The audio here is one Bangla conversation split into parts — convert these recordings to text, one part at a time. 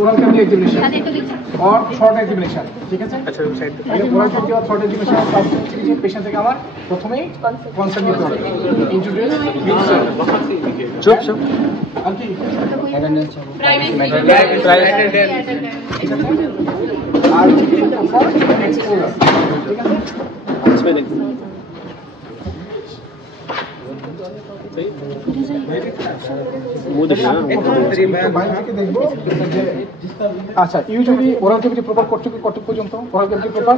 ওরাল ক্যাভিটি এক্সামিনেশন और শর্ট এক্সামিনেশন ঠিক আছে আচ্ছা সাইড তাহলে ওরাল ক্যাভিটি আর শর্ট এক্সামিনেশন সাবজেক্ট থেকে পেশেন্ট থেকে আমার প্রথমেই কনসার্ন নিতে হবে ইন্ট্রোডিউস চুপ চুপ আর কি অ্যাটেন্ডেন্স প্রাইভেট আর ফর এক্সপোজার ঠিক আছে স্পেলিং আচ্ছা ইউজুয়ালি ওরাল ক্যাভিটি প্রপার কতটুকু পর্যন্ত oral cavity proper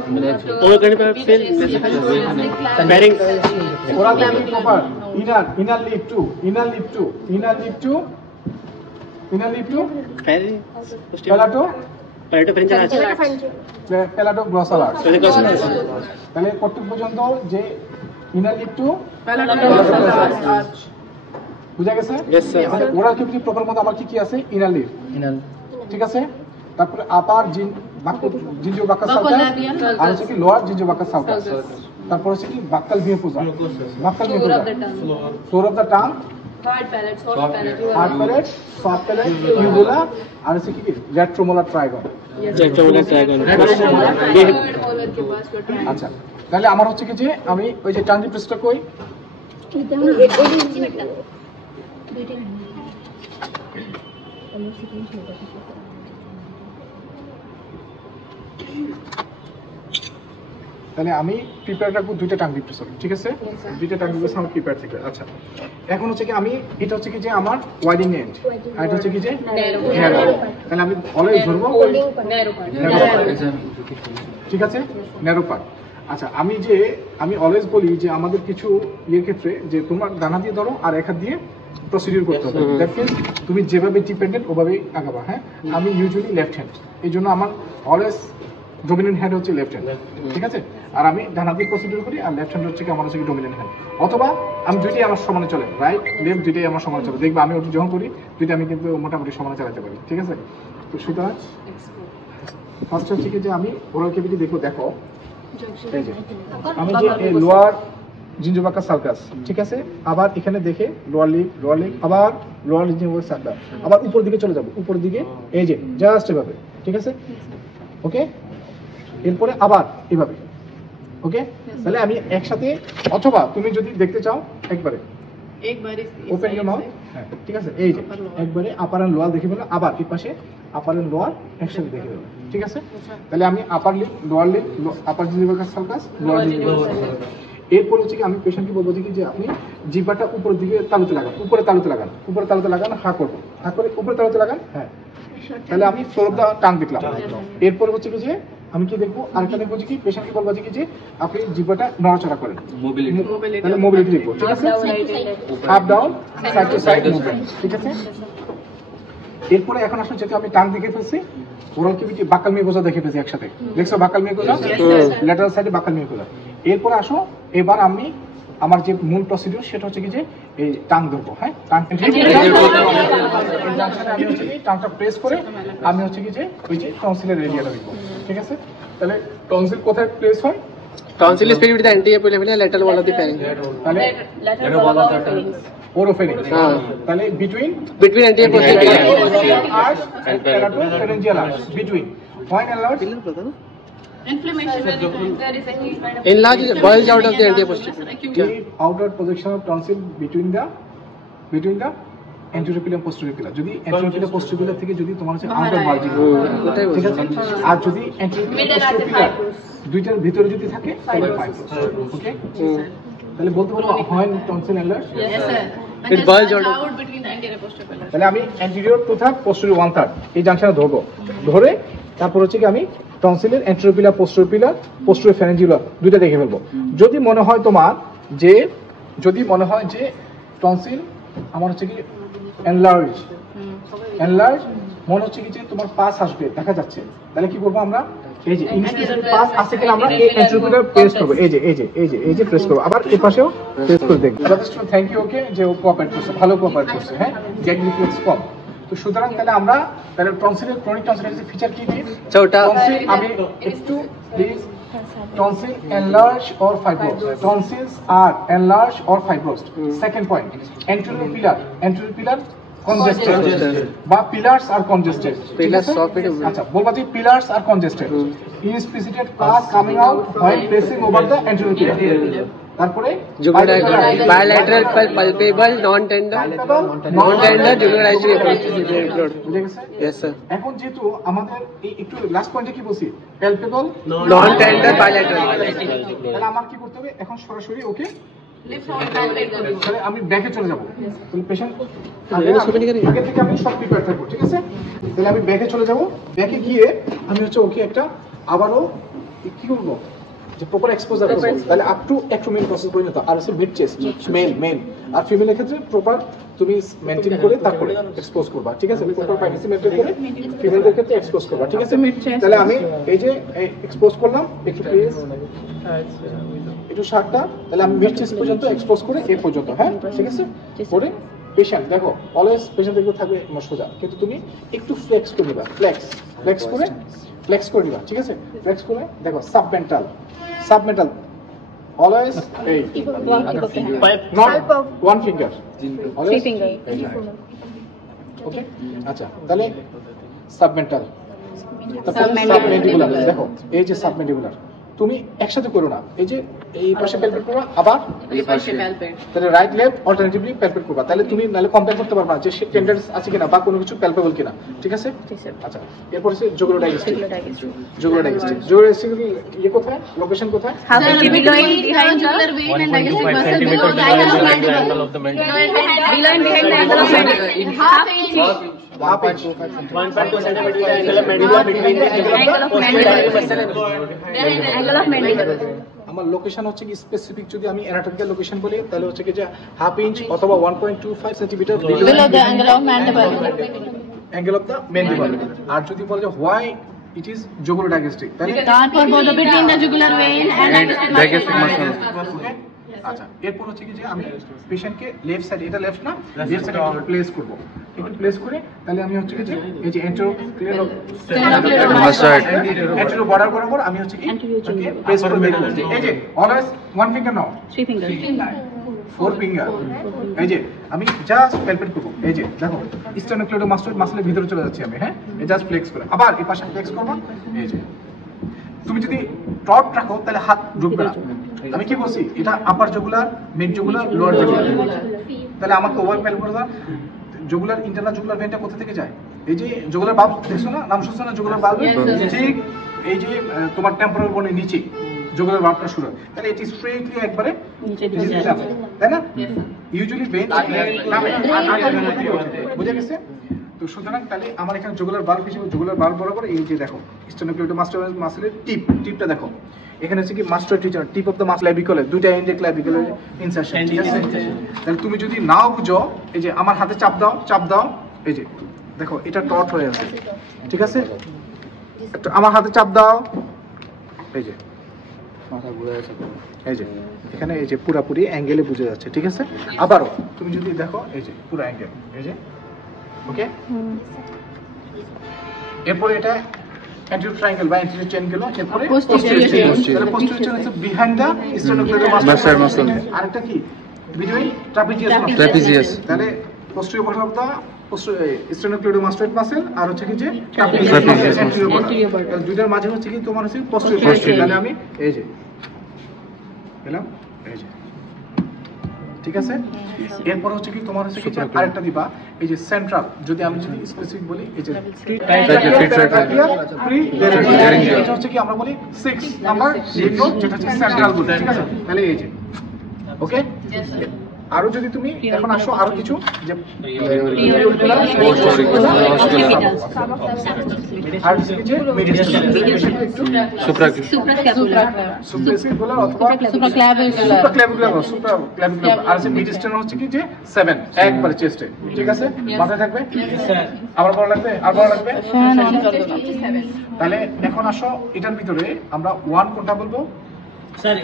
oral cavity proper inner lip to palatoglossal arch তাহলে কতটুকু পর্যন্ত যে ইনার লিপ টু বুঝা গেছে ওরাল ক্যাভিটি প্রপার মধ্যে আমার কি আছে ইনার লিপ ঠিক আছে তারপরে আপার জিঞ্জিও বাক্কাস সালকাস আর হচ্ছে কি লোয়ার জিঞ্জিও বাক্কাস সালকাস তারপর হচ্ছে কি buccal mucosa floor of the tongue hard palate soft palate uvula আর হচ্ছে কি রেট্রোমোলার ট্রাইগন আচ্ছা তাহলে আমার হচ্ছে কি যে আমি ওই যে টাং ডিপ্রেসটা কই তাহলে আমি প্রিপেয়ার রাখবো দুইটা টাং ডিপ্রেসর ঠিক আছে দুইটা টাং ডিপ্রেসর আমার প্রিপেয়ার থেকে আচ্ছা এখন হচ্ছে কি আমি এটা হচ্ছে কি যে আমার ওয়াইডিং এন্ড আর এটা হচ্ছে কি যে ন্যারো তাহলে আমি অলওয়েজ ধরবো ঠিক আছে ন্যারো পার্ট আচ্ছা আমি অলওয়েজ বলি যে আমাদের কিছু ইয়ের ক্ষেত্রে যে তোমার ডানা দিয়ে ধরো আর এক হাত দিয়ে প্রসিডিউর করতে হবে দ্যাট মিন্স তুমি যেভাবে ডিপেন্ডেন্ট ওভাবেই আগাবা হ্যাঁ আমি ইউজুয়ালি লেফট হ্যান্ড এই জন্য আমার অলওয়েজ ডমিনেন্ট হ্যান্ড হচ্ছে লেফট হ্যান্ড ঠিক আছে আর আমি ডান হাত দিয়ে প্রসিডিউর করি আর লেফট হ্যান্ড হচ্ছে কি আমার হচ্ছে ডমিনেন্ট হ্যান্ড অথবা আমি দুইটাই আমার সমানে চলে রাইট লেফট দুইটাই আমার সমানে চলে দেখবা আমি ওটা যখন করি দুইটা আমি কিন্তু মোটামুটি সমানে চালাতে পারি ঠিক আছে তো সুতরাং ফার্স্ট হচ্ছে কি যে আমি ওরাল ক্যাভিটি দেখো আমি যে লোয়ার জিঞ্জিও বাক্কাস সালকাস ঠিক আছে আবার এখানে দেখে লোয়ার লিপ আবার লোয়ার জিঞ্জিও বাক্কাস সালকাস আবার উপর দিকে চলে যাব উপর দিকে এই যে জাস্ট এভাবে ঠিক আছে ওকে এরপরে আবার এভাবে ওকে তাহলে আমি একসাথে অথবা তুমি যদি দেখতে চাও একবারে ওপেন ইওর মাউথ হ্যাঁ ঠিক আছে এই যে একবারে আপার এন্ড লোয়ার দেখে ফেলো আবার এই পাশে আপার এন্ড লোয়ার একসাথে দেখে ফেলো ঠিক আছে তাহলে আমি আপার লিপ লোয়ার লিপ আপার জিঞ্জিও বাক্কাস সালকাস লোয়ার জিঞ্জিও বাক্কাস সালকাস এরপর হচ্ছে কি আমি পেশেন্টকে বলবো যে আপনি জিহ্বাটা উপরের দিকে তালুতে লাগান উপরে তালুতে লাগান হা করবো হা করে উপরে তালুতে লাগান হ্যাঁ তাহলে আমি ফ্লোর অফ দা টাং দেখলাম এরপর হচ্ছে কি যে আমি কি দেখবো আরেকটা দেখবো কি পেশেন্টকে বলবো কি যে আপনি জিহ্বাটা নড়াচড়া করেন তাহলে মোবিলিটি দেখবো ঠিক আছে up down side to side movement ঠিক আছে এরপরে এখন আসলে যেহেতু আমি টাং দেখে ফেলছি ওরাল ক্যাভিটি বাক্কাল মিউকোজা দেখে ফেলছি একসাথে দেখছো বাক্কাল মিউকোজা ল্যাটারাল সাইডে বাক্কাল মিউকোজা এরপরে আসো এবার আমি আমার যে মূল প্রসিডিউর সেটা হচ্ছে কি যে এই টাং ধরবো হ্যাঁ টাংটা প্রেস করে আমি হচ্ছে কি যে ওই যে টনসিলের এরিয়াটা দেখবো ঠিক আছে তাহলে টনসিল কোথায় প্লেস হয় Tonsil is between the anterior and lateral wall of the pharynx. Lateral wall of the pharynx. Oropharynx. তাহলে between anterior posterior arch and palatopharyngeal arch. Between. When enlarged? Inflammation there is a heat kind of enlarge bulge out of the anterior posterior. The outward projection of tonsil between the anterior pillar posterior pillar. যদি anterior pillar posterior pillar থেকে যদি তোমার হচ্ছে আউটার বাল্জিং ঠিক আছে আর যদি anterior pillar posterior pillar দুইটার ভিতরে যদি থাকে তাহলে ফাইব্রোস ওকে তাহলে বলতে পারবো হয় tonsil enlarge yes sir it bulge out between the anterior posterior pillar তাহলে আমি anterior 2/3 posterior 1/3 এই জাংশনে ধরবো ধরে তারপর হচ্ছে কি আমি টনসিলের anterior pillar posterior pharyngeal দুইটা দেখে ফেলবো যদি মনে হয় তোমার যে টনসিল আমার হচ্ছে কি এনলার্জ মনে হচ্ছে কি যে তোমার পাস আসবে দেখা যাচ্ছে তাহলে কি করবো আমরা এই যে ইনিশিয়াল পাস আসে কিনা আমরা এই এন্ট্রোপিলার প্রেস করব এই যে প্রেস করব আবার এই পাশেও প্রেস করে দেখব যথেষ্ট থ্যাংক ইউ ওকে যে কোঅপারেট করছে ভালো কোঅপারেট করছে হ্যাঁ গেট রিফ্লেক্স কম তো সুতরাং তাহলে টনসিলের ক্রনিক টনসিলাইটিস ফিচার কি কি টনসিল আমি একটু please tonsil enlarged or fibrosed tonsils are enlarged or fibrosed second point anterior pillar congested বা pillars are congested Pillars soft it আচ্ছা বলবা যে pillars are congested inspissated pus coming out while pressing over the anterior pillar তারপরে bilateral palpable non tender jugular artery বুঝে গেছে yes sir এখন যেহেতু আমাদের একটু লাস্ট পয়েন্টে কি বলছি palpable non tender bilateral তাহলে আমার কি করতে হবে এখন সরাসরি ওকে Lift on palpate করব। তাহলে আমি ব্যাকে চলে যাব তাহলে পেশেন্ট আগে থেকে আমি সব প্রিপেয়ার থাকবো ঠিক আছে তাহলে আমি ব্যাকে চলে যাব ব্যাকে গিয়ে আমি হচ্ছে ওকে একটা আবারও কি করব যে প্রপার এক্সপোজার করব তাহলে আপ টু একটু মেল প্রসেস পর্যন্ত আর হচ্ছে মিড চেস্ট মেল আর ফিমেলের ক্ষেত্রে প্রপার তুমি মেইনটেইন করে তারপরে এক্সপোজ করবা ঠিক আছে প্রপার প্রাইভেসি মেইনটেইন করে ফিমেলদের ক্ষেত্রে এক্সপোজ করবা ঠিক আছে তাহলে আমি এই যে এক্সপোজ করলাম একটু প্লিজ একটু শার্টটা তাহলে আমি মিড চেস্ট পর্যন্ত এক্সপোজ করে এই পর্যন্ত হ্যাঁ ঠিক আছে করে পেশেন্ট দেখো অলওয়েজ পেশেন্ট দেখো থাকবে সোজা কিন্তু তুমি একটু ফ্লেক্স করে দিবা ফ্লেক্স করে দিবা ঠিক আছে ফ্লেক্স করে দেখো সাবমেন্টাল অলওয়েজ এই not one finger always 3 finger ওকে আচ্ছা তাহলে সাবমেন্টাল সাবমেন্টিবুলার দেখো এই যে সাবমেন্টিবুলার তুমি একসাথে করো না এই যে এই পাশে প্যালপেট করবা আবার এই পাশে palpate তাহলে রাইট লেফট অল্টারনেটিভলি প্যালপেট করবা তাহলে তুমি নালে কম্পেয়ার করতে পারবা যে সে টেন্ডেন্স আছে কিনা বা কোনো কিছু প্যালপেবল কিনা ঠিক আছে আচ্ছা এরপর হচ্ছে জুগুলার ডায়াগনস্টিক এই কোথায় লোকেশন কোথায় half inch below behind jugular vein and digestive muscle below the angle of mandible below and behind the angle of mandible half inch 1.2 centimeter angle of mandible আমার লোকেশন হচ্ছে কি স্পেসিফিক যদি আমি অ্যানাটমিক্যাল লোকেশন বলি তাহলে হচ্ছে কি যে হাফ ইঞ্চ অথবা 1.25 centimetre below the angle of mandible angle of the mandible আর যদি বলে যে why it is jugular diagnostic তাহলে তারপর বলবো between the jugular vein and digestive muscle আচ্ছা এরপর হচ্ছে কি যে আমি পেশেন্টকে লেফট সাইড এটা লেফট না লেফট সাইডে প্লেস করব একটু প্লেস করে তাহলে আমি হচ্ছে কি যে এই যে এন্টেরো বর্ডার বরাবর আমি হচ্ছে কি প্রেস করে দেব এই যে অলওয়েজ ওয়ান ফিঙ্গার নাও 3 fingers 4 ফিঙ্গার এই যে আমি জাস্ট প্যালপেট করব এই যে দেখো স্টেনোক্লেডোমাস্টয়েড মাসলের ভিতরে চলে যাচ্ছি আমি হ্যাঁ এই জাস্ট ফ্লেক্স করে আবার এই পাশে ফ্লেক্স করব এই যে তুমি যদি টট রাখো তাহলে হাত ঢুকবে না আমি কি বলছি এটা upper jugular mid jugular lower jugular তাহলে আমাকে ওভার প্যাল করে দাও জুগুলার ইন্টারনাল জুগুলার ভেনটা কোথা থেকে যায় এই যে জুগুলার বাল্ব দেখছো না নাম শুনছো না জুগুলার বাল্ব ঠিক এই যে তোমার টেম্পোরাল বোনের নিচে জুগুলার বাল্বটা শুরু হয় তাহলে এটি স্ট্রেটলি একবারে নিচে যাবে তাই না ইউজুয়ালি ভেন নামে বুঝে গেছে তো সুতরাং তাহলে আমার এখানে জুগুলার বাল্ব হিসেবে জুগুলার বাল্ব বরাবর এই যে দেখো স্টেনোক্লেডোমাস্টয়েড মাসলের টিপটা দেখো এখানে হচ্ছে কি master teacher tip of the mass ক্লাভিকলে দুইটা এন্ডে ক্লাভিকলের ইনসারশন ঠিক আছে তাহলে তুমি যদি নাও বুঝো এই যে আমার হাতে চাপ দাও এই যে দেখো এটা টট হয়ে আছে ঠিক আছে আমার হাতে চাপ দাও এই যে মাথা ঘুরে আছে এই যে এখানে এই যে পুরোপুরি অ্যাঙ্গেলে বুঝে যাচ্ছে ঠিক আছে আবারও তুমি যদি দেখো এই যে পুরো অ্যাঙ্গেল এই যে ওকে এরপর এটা anterior triangle বা anterior chain গেল এরপরে posterior chain তাহলে posterior chain is behind the sternocleidomastoid muscle আরেকটা কি between trapezius তাহলে posterior border of the sternocleidomastoid muscle আর হচ্ছে কি যে trapezius anterior border দুইটার মাঝে হচ্ছে কি তোমার হচ্ছে posterior chain তাহলে আমি এই যে পেলাম এই যে ঠিক আছে এরপর হচ্ছে কি তোমার হচ্ছে কি আরেকটা দিবা এই যে সেন্ট্রাল যদি আমি যদি স্পেসিফিক বলি এই যে এটা হচ্ছে কি আমরা বলি 6 নাম্বার যেটা হচ্ছে সেন্ট্রাল বলি ঠিক আছে তাহলে এই যে ওকে আরো যদি তুমি এখন আসো আরো কিছু যে আর যে সুপ্রাক্লাভিকুলার অথবা সুপ্রাক্লাভিকুলার আর যে মিডিস্টার্ন হচ্ছে কি যে 7 একবারে চেস্টে ঠিক আছে মাথায় থাকবে আবার বড় লাগবে তাহলে এখন আসো এটার ভিতরে আমরা 1 কোনটা বলবো Sir,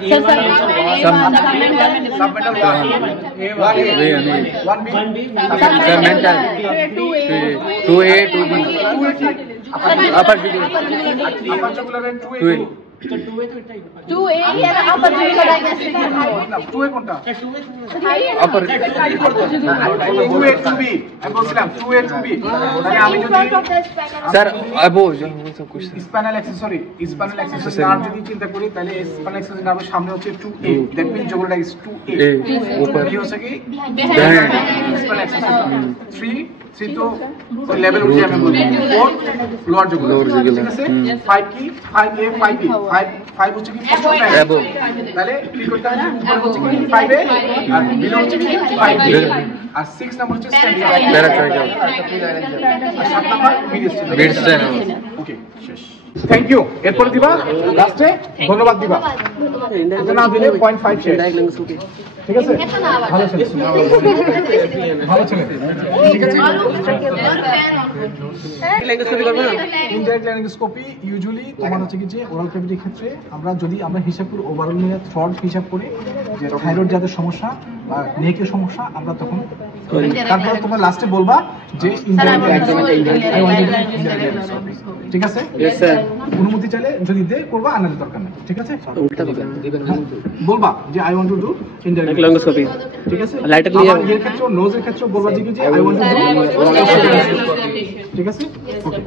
submental 1B Submental 2A 2B upper jugular upper jugular and 2A 2A and upper tracheal digastric node. না 2A কোনটা upper 2A 2B আমি বলছিলাম 2A 2B তাহলে আমি যদি sir above सब कुछ স্পাইনাল অ্যাক্সেসরি নার্ভ যদি চিন্তা করি তাহলে স্পাইনাল অ্যাক্সেসরি নার্ভের সামনে হচ্ছে 2A দ্যাট মিন্স জোগুলাটা ইজ 2A A ऊपर বি হচ্ছে কি behind স্পাইনাল অ্যাক্সেসরি 3 তো ওই লেভেল উঠে আমি বলবো 4 লোয়ার জোগুলা ঠিক আছে 5 কি 5A 5B 5 হচ্ছে কি above তাহলে কি করতে হবে উপর হচ্ছে কি 5A আর বিলো হচ্ছে কি 5B আর 6 নাম্বার হচ্ছে স্ট্যান্ডিং paratracheal আর 7 নাম্বার mid stem ওকে শেষ থ্যাংক ইউ এরপরে দিবা লাস্টে ধন্যবাদ দিবা এটা না দিলে 0.5 শেষ ঠিক আছে ভালো ছেলে ভালো ছেলে ঠিক আছে laryngoscopy করব না ইনডাইরেক্ট ল্যারিঙ্গোস্কোপি ইউজুয়ালি তোমার হচ্ছে কি যে ওরাল ক্যাভিটির ক্ষেত্রে আমরা হিসাব করি ওভারঅল নিয়ে থ্রট হিসাব করি যে থাইরয়েড যাদের সমস্যা বা নেকের সমস্যা আমরা তখন তারপর তোমরা লাস্টে বলবা যে ইনডাইরেক্ট ঠিক আছে yes sir অনুমতি চাইলে যদি দে করবা আনার দরকার নেই ঠিক আছে উল্টা দিবেন বলবা যে I want to do indirect laryngoscopy ঠিক আছে লাইটার নিয়ে আমার এর ক্ষেত্রে নোজের ক্ষেত্রে বলবা যে আই ওয়ান্ট টু ডু ঠিক আছে ওকে